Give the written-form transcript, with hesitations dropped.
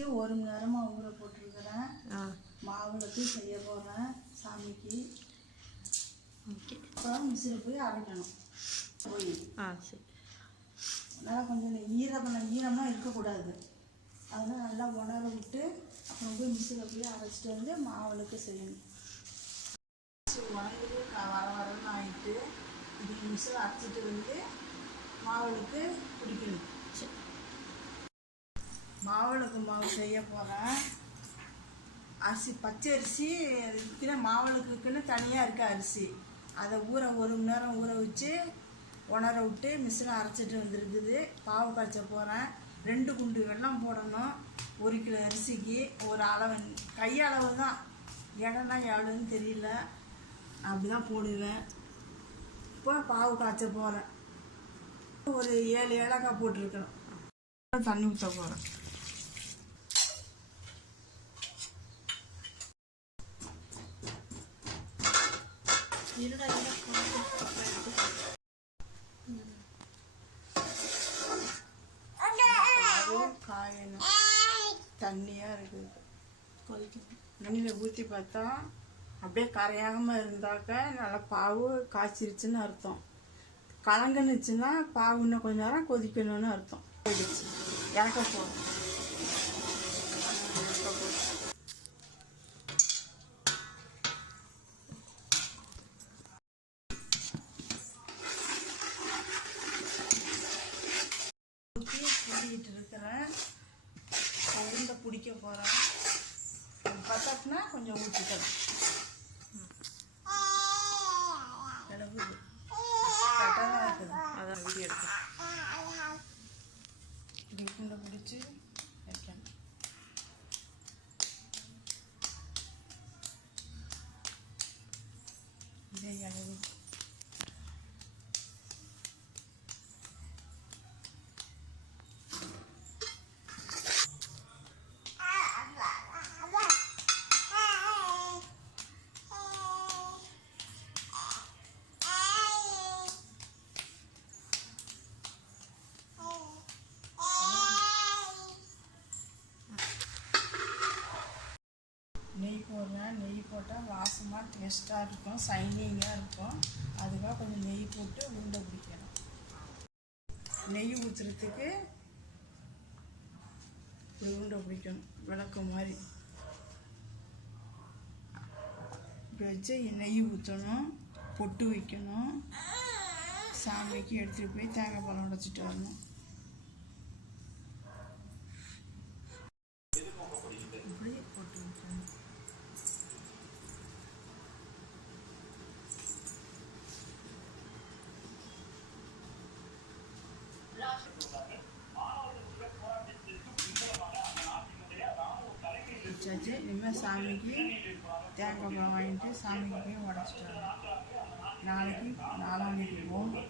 1 மணி நேரமாக ஊற போட்டிருக்கிறேன். மாவுளுக்கு செய்ய போகிறேன் சாமிக்கு. ஓகே. அப்புறம் மிஷினில் போய் அரைக்கணும். சரி. அதனால் கொஞ்சம் ஈரமாக இருக்கக்கூடாது. அதனால் நல்லா உணர விட்டு அப்புறம் போய் மிஷினில் போய் அரைச்சிட்டு வந்து மாவுளுக்கு செய்யணும். உணர்ந்து வரன்னு ஆகிட்டு இது மிஷினில் அரைச்சிட்டு வந்து மாவுளுக்கு பிடிக்கணும். மாவுளுக்கு மாவு செய்ய போகிறேன். அரிசி பச்சை அரிசி இதுக்குன்னு மாவுளுக்குன்னு தனியாக இருக்க அரிசி அதை 1 மணி நேரம் ஊற வச்சு உணர விட்டு மிஷினை அரைச்சிட்டு வந்துருக்குது. பாவு காய்ச்ச போகிறேன். 2 குண்டு வெல்லம் போடணும். 1 கிலோ அரிசிக்கு ஒரு அளவு கையளவு தான். இடம்னா எவ்வளோன்னு தெரியல, அப்படி தான் போடுவேன். இப்போ பாவு காய்ச்ச போகிறேன். ஒரு 7 ஏலக்காய் போட்டிருக்கணும். தண்ணி ஊற்ற போகிறேன். காயணும். தண்ணியாக இருக்குது. தண்ணியில் ஊற்றி பார்த்தா அப்படியே கரையாகாமல் இருந்தாக்க நல்லா பாவு காய்ச்சிருச்சுன்னு அர்த்தம். கலங்குனுச்சுன்னா பாவு இன்னும் கொஞ்ச நேரம் கொதிக்கணும்னு அர்த்தம். போயிடுச்சு. இறக்க போதும். ஊற்றிட்டு இருக்கிறேன். உருண்டை பிடிக்க போகிறேன். பத்தாப்புனா கொஞ்சம் ஊற்றிக்கலாம். கிளவுது கரெக்டாக தான் இருக்குது. அதான் வீடியோ எடுக்கும். இப்படி உருண்டை பிடிச்சி வைக்கணும். இதே அளவு நெய் போடுறேன். நெய் போட்டால் வாசமாக டேஸ்ட்டாக இருக்கும், சைனிங்காக இருக்கும். அதுக்காக கொஞ்சம் நெய் போட்டு உருண்டை பிடிக்கணும். நெய் ஊற்றுறதுக்கு இப்படி உருண்டை பிடிக்கணும். விளக்கு மாதிரி இப்படி வச்சு நெய் ஊற்றணும். பொட்டு வைக்கணும். சாமிக்கு எடுத்துகிட்டு போய் தேங்காய் பழம் உடைச்சிட்டு வரணும். இப்படி பொட்டு வைக்கணும். வச்சாச்சு. இனிமேல் சாமிக்கு தேங்காய் பழம் வாங்கிட்டு சாமிக்கு போய் உடச்சிட்டு வரணும். நாளைக்கு 4ஆம் தேதி போகும்.